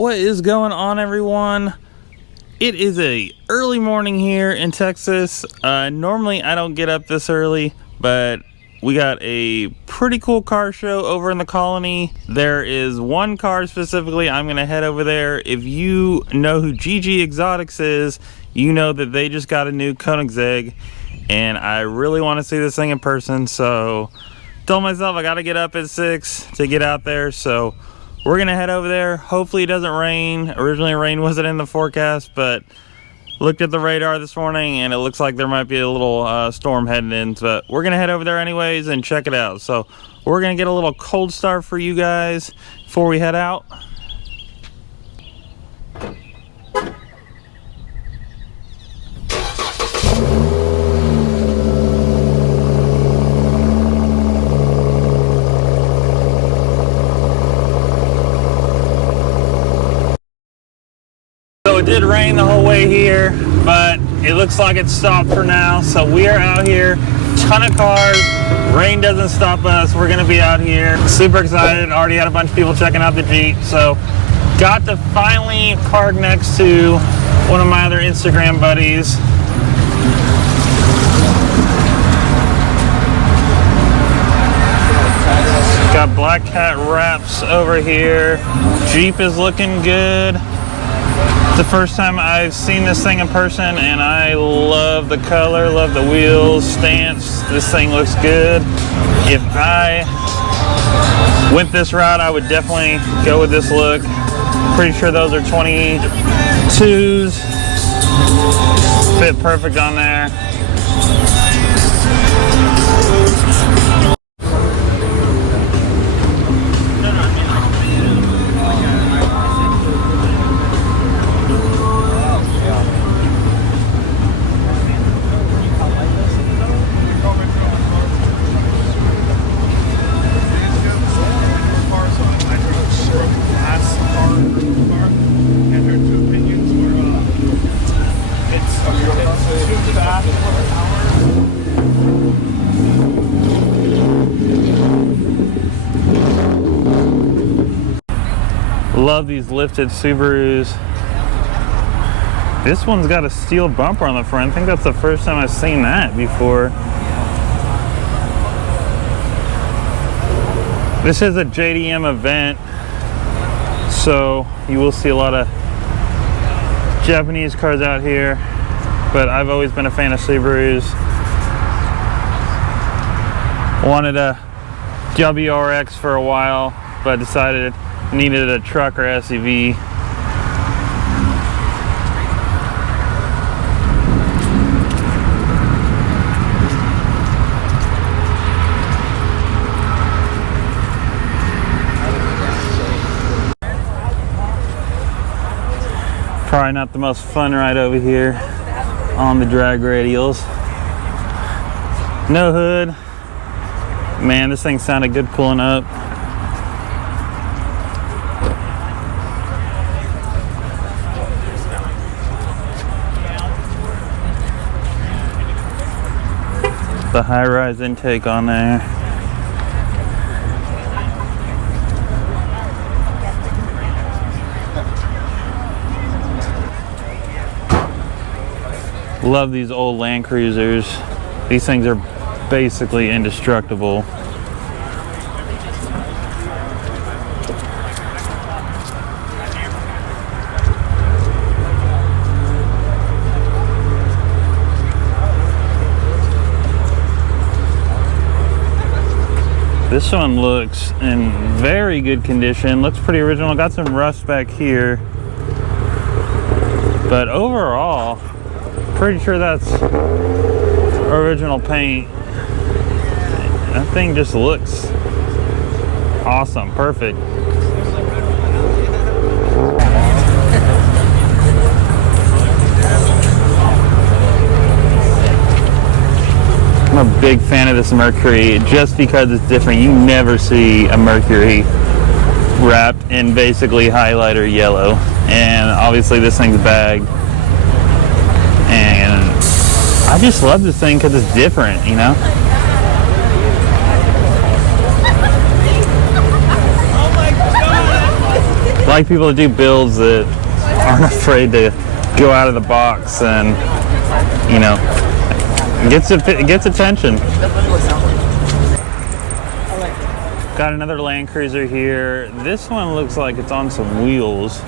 What is going on, everyone? It is a early morning here in Texas. Normally I don't get up this early, but we got a pretty cool car show over in the colony. There is one car specifically. I'm gonna head over there. If you know who GG Exotics is, you know that they just got a new Koenigsegg, and I really want to see this thing in person. So told myself I gotta get up at 6 to get out there. So we're gonna head over there. Hopefully it doesn't rain. Originally rain wasn't in the forecast, but looked at the radar this morning and it looks like there might be a little storm heading in, but we're gonna head over there anyways and check it out. So we're gonna get a little cold start for you guys before we head out. So it did rain the whole way here, but it looks like it's stopped for now. So we are out here, ton of cars, rain doesn't stop us. We're gonna be out here, super excited. Already had a bunch of people checking out the Jeep. So got to finally park next to one of my other Instagram buddies. Got Black Cat wraps over here. Jeep is looking good. It's the first time I've seen this thing in person, and I love the color, love the wheels, stance. This thing looks good. If I went this route, I would definitely go with this look. Pretty sure those are 22s. Fit perfect on there. Love these lifted Subarus. This one's got a steel bumper on the front. I think that's the first time I've seen that before. This is a JDM event, so you will see a lot of Japanese cars out here, but I've always been a fan of Subarus. Wanted a WRX for a while, but decided needed a truck or SUV. Probably not the most fun ride over here on the drag radials. No hood. Man, this thing sounded good pulling up. The high-rise intake on there. Love these old Land Cruisers. These things are basically indestructible. This one looks in very good condition. Looks pretty original. Got some rust back here, but overall, pretty sure that's original paint. That thing just looks awesome, perfect. I'm a big fan of this Mercury just because it's different. You never see a Mercury wrapped in basically highlighter yellow, and obviously this thing's bagged, and I just love this thing because it's different, you know. like people to do builds that aren't afraid to go out of the box and, you know, it gets attention. Got another Land Cruiser here. This one looks like it's on some wheels.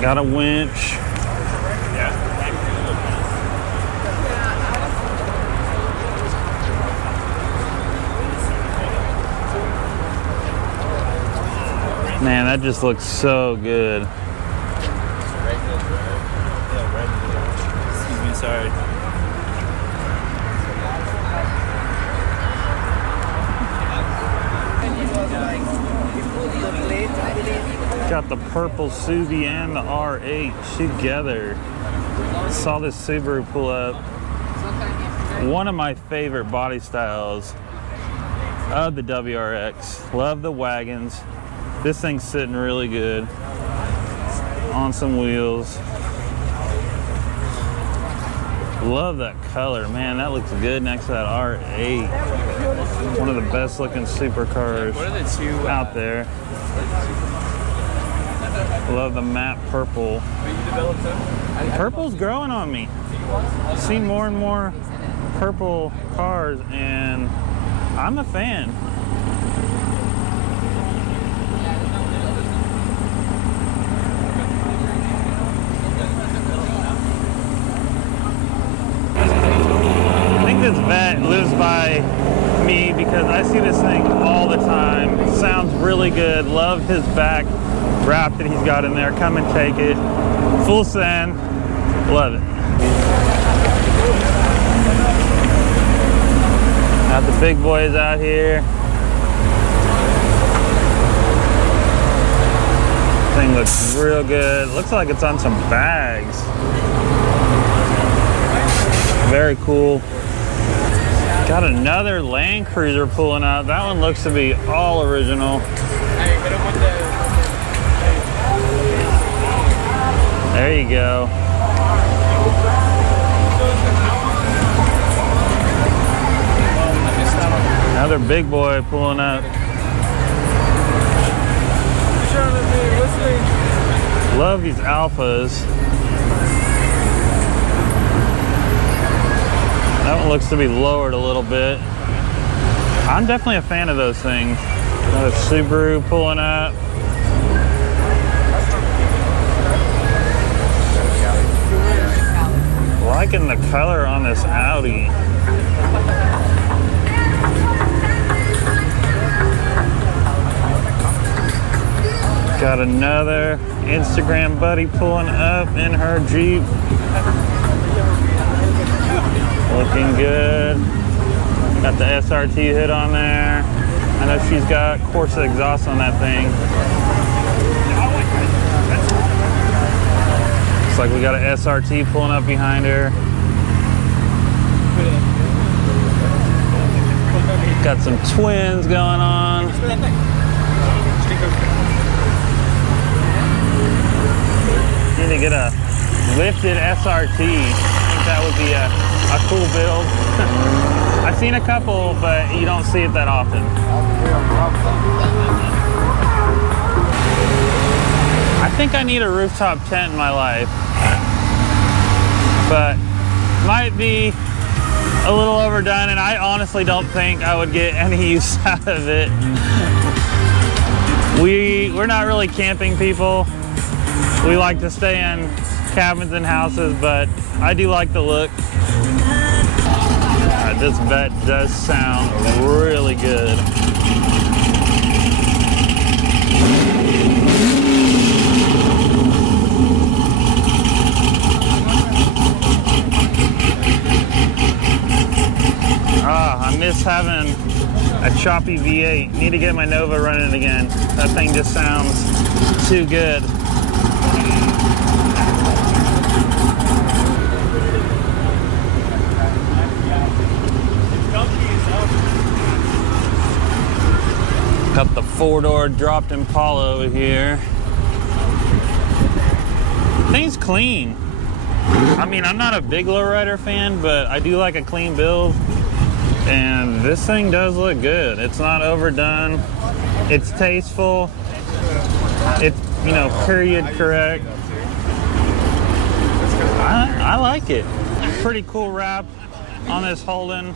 Got a winch. Man, that just looks so good. Excuse me, sorry. Got the purple Subi and the R8 together. Saw this Subaru pull up. One of my favorite body styles of the WRX. Love the wagons. This thing's sitting really good on some wheels. Love that color, man. That looks good next to that R8. One of the best looking supercars out there. Love the matte purple. Purple's growing on me. Seen more and more purple cars, and I'm a fan. I think this vet lives by me because I see this thing all the time. Sounds really good. Love his back wrap that he's got in there. Come and take it. Full send. Love it. Got the big boys out here. Thing looks real good. Looks like it's on some bags. Very cool. Got another Land Cruiser pulling out. That one looks to be all original. There you go. Another big boy pulling up. Love these Alphas. That one looks to be lowered a little bit. I'm definitely a fan of those things. Another Subaru pulling up. Liking the color on this Audi. Got another Instagram buddy pulling up in her Jeep. Looking good. Got the SRT hood on there. I know she's got Corsa exhaust on that thing. Looks like we got an SRT pulling up behind her. Got some twins going on. Need to get a lifted SRT. I think that would be a cool build. I've seen a couple, but you don't see it that often. I think I need a rooftop tent in my life, but might be a little overdone, and I honestly don't think I would get any use out of it. We're not really camping people. We like to stay in cabins and houses, but I do like the look. This vet does sound really good. I miss having a choppy V8. Need to get my Nova running again. That thing just sounds too good. Got the four-door dropped Impala over here. Thing's clean. I mean, I'm not a big lowrider fan, but I do like a clean build. And this thing does look good. It's not overdone. It's tasteful. It's, you know, period correct. I like it. Pretty cool wrap on this Holden.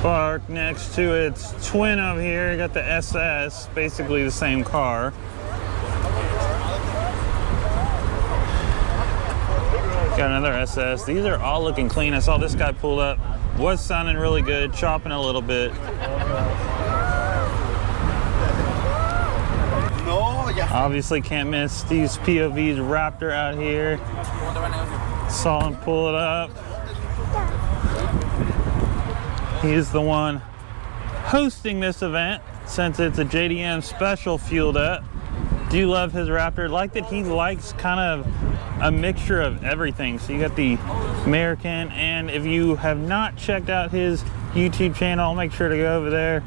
Park next to its twin over here. Got the SS, basically the same car. Got another SS. These are all looking clean. I saw this guy pull up. Was sounding really good, chopping a little bit. Obviously can't miss Steve's POV's Raptor out here. Saw him pull it up. He's the one hosting this event since it's a JDM special fueled up. Do love his Raptor. Like that he likes kind of a mixture of everything. So you got the American, and if you have not checked out his YouTube channel, make sure to go over there.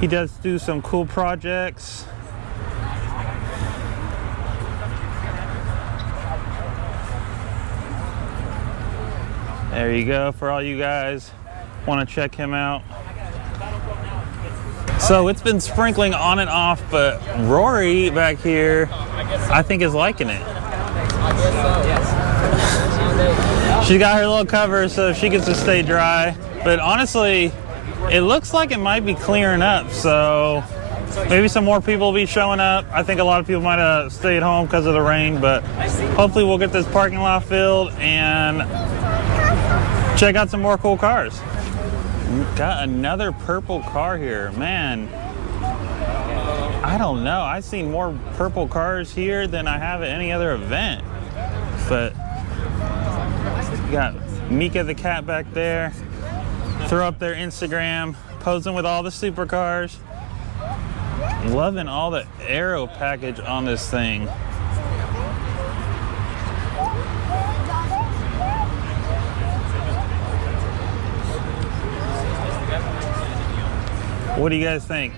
He does do some cool projects. There you go for all you guys want to check him out. So it's been sprinkling on and off, but Rory back here, I think is liking it. She got her little cover so she gets to stay dry. But honestly, it looks like it might be clearing up. So maybe some more people will be showing up. I think a lot of people might have stayed home because of the rain, but hopefully we'll get this parking lot filled and check out some more cool cars. Got another purple car here, man. I don't know. I've seen more purple cars here than I have at any other event. But you got Mika the cat back there. Throw up their Instagram, posing with all the supercars. Loving all the aero package on this thing. What do you guys think?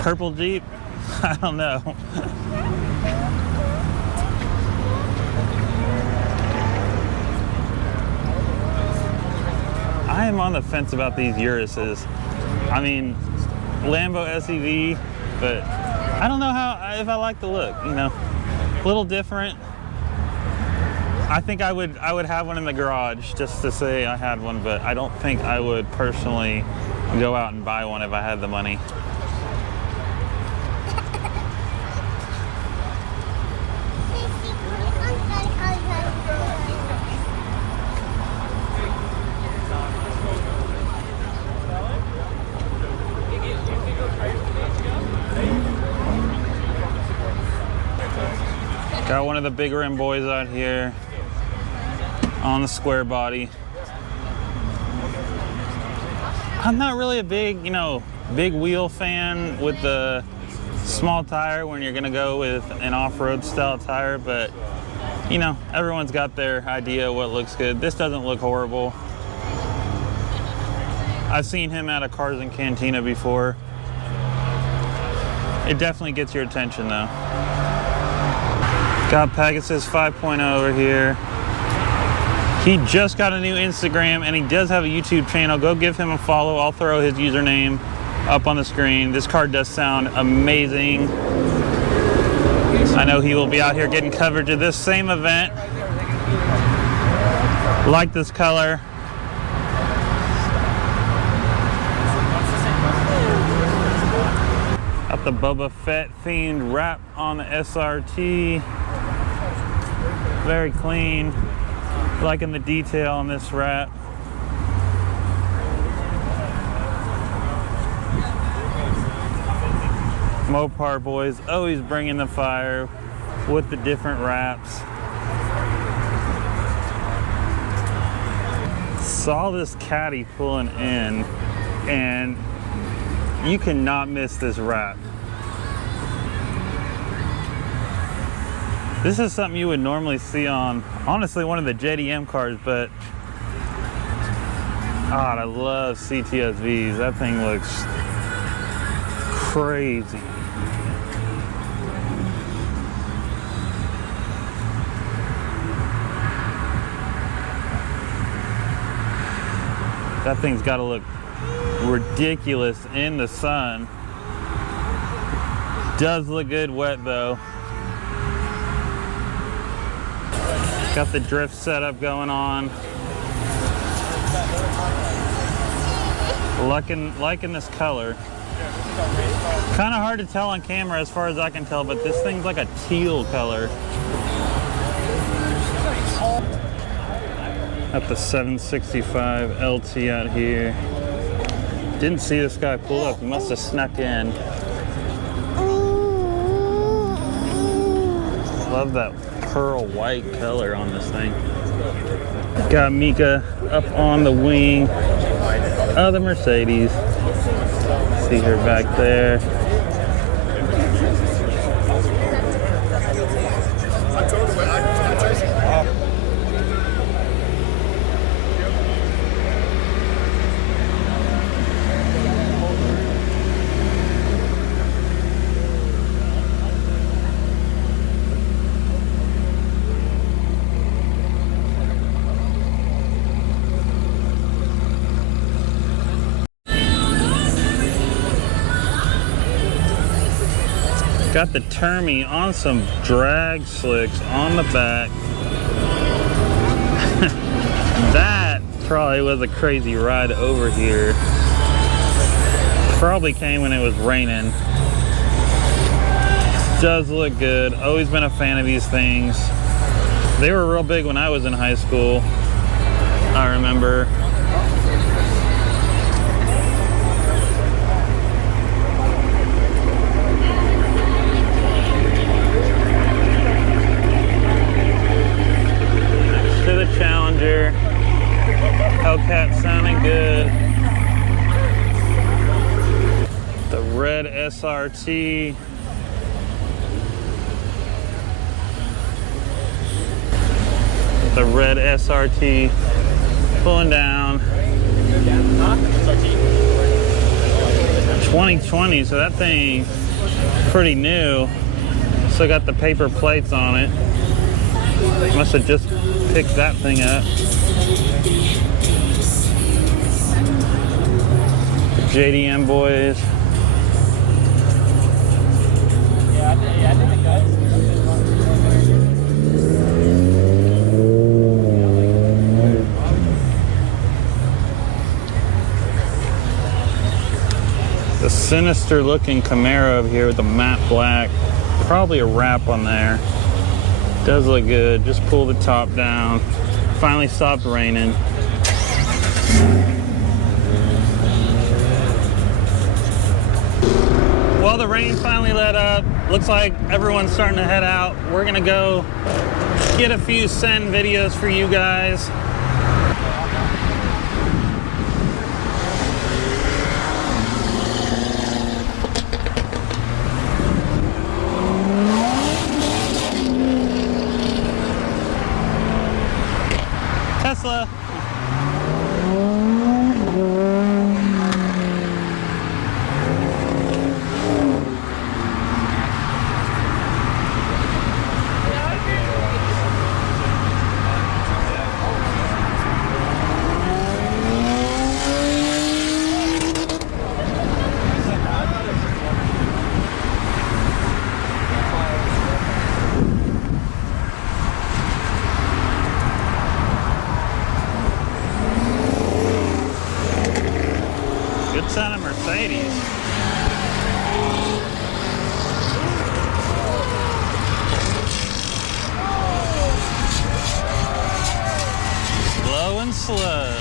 Purple Jeep? I don't know. I am on the fence about these Uruses. I mean, Lambo SUV, but I don't know if I like the look, you know. A little different. I think I would have one in the garage just to say I had one, but I don't think I would personally go out and buy one if I had the money. Got one of the big rim boys out here on the square body. I'm not really a big, you know, big wheel fan with the small tire when you're gonna go with an off-road style tire, but you know, everyone's got their idea of what looks good. This doesn't look horrible. I've seen him at a Cars and Cantina before. It definitely gets your attention though. Got Pegasus 5.0 over here. He just got a new Instagram and he does have a YouTube channel. Go give him a follow. I'll throw his username up on the screen. This car does sound amazing. I know he will be out here getting coverage of this same event. Like this color. Got the Boba Fett themed wrap on the SRT. Very clean. Liking the detail on this wrap. Mopar boys always bringing the fire with the different wraps. Saw this caddy pulling in and you cannot miss this wrap. This is something you would normally see on, honestly, one of the JDM cars, but God, I love CTSVs. That thing looks crazy. That thing's got to look ridiculous in the sun. Does look good wet though. Got the drift setup going on. Liking this color. Kind of hard to tell on camera as far as I can tell, but this thing's like a teal color. At the 765 LT out here. Didn't see this guy pull up. He must have snuck in. Love that pearl white color on this thing. Got Mika up on the wing of the Mercedes. See her back there. Got the Termy on some drag slicks on the back. That probably was a crazy ride over here. Probably came when it was raining. Does look good. Always been a fan of these things. They were real big when I was in high school, I remember. Challenger. Hellcat sounding good. The red SRT. The red SRT pulling down. 2020, so that thing pretty new. Still got the paper plates on it. Must have just picked that thing up. The JDM boys. The sinister looking Camaro over here with the matte black. Probably a wrap on there. Does look good. Just pull the top down. Finally stopped raining. Well, the rain finally let up. Looks like everyone's starting to head out. We're gonna go get a few send videos for you guys. Tesla. Good sounding Mercedes. Slow and slow.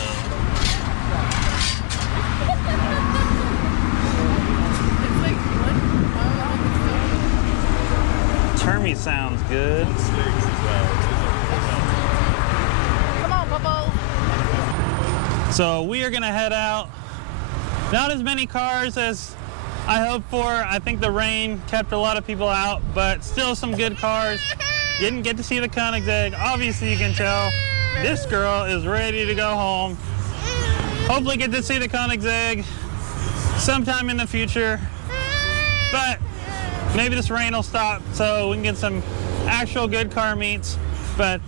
Termy sounds good. Come on, Bubble. So we are gonna head out. Not as many cars as I hoped for. I think the rain kept a lot of people out, but still some good cars. Didn't get to see the Koenigsegg. Obviously you can tell this girl is ready to go home. Hopefully get to see the Koenigsegg sometime in the future. But maybe this rain will stop so we can get some actual good car meets. But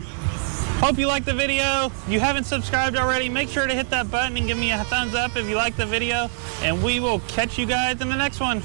Hope you liked the video. If you haven't subscribed already, make sure to hit that button and give me a thumbs up if you like the video. And we will catch you guys in the next one.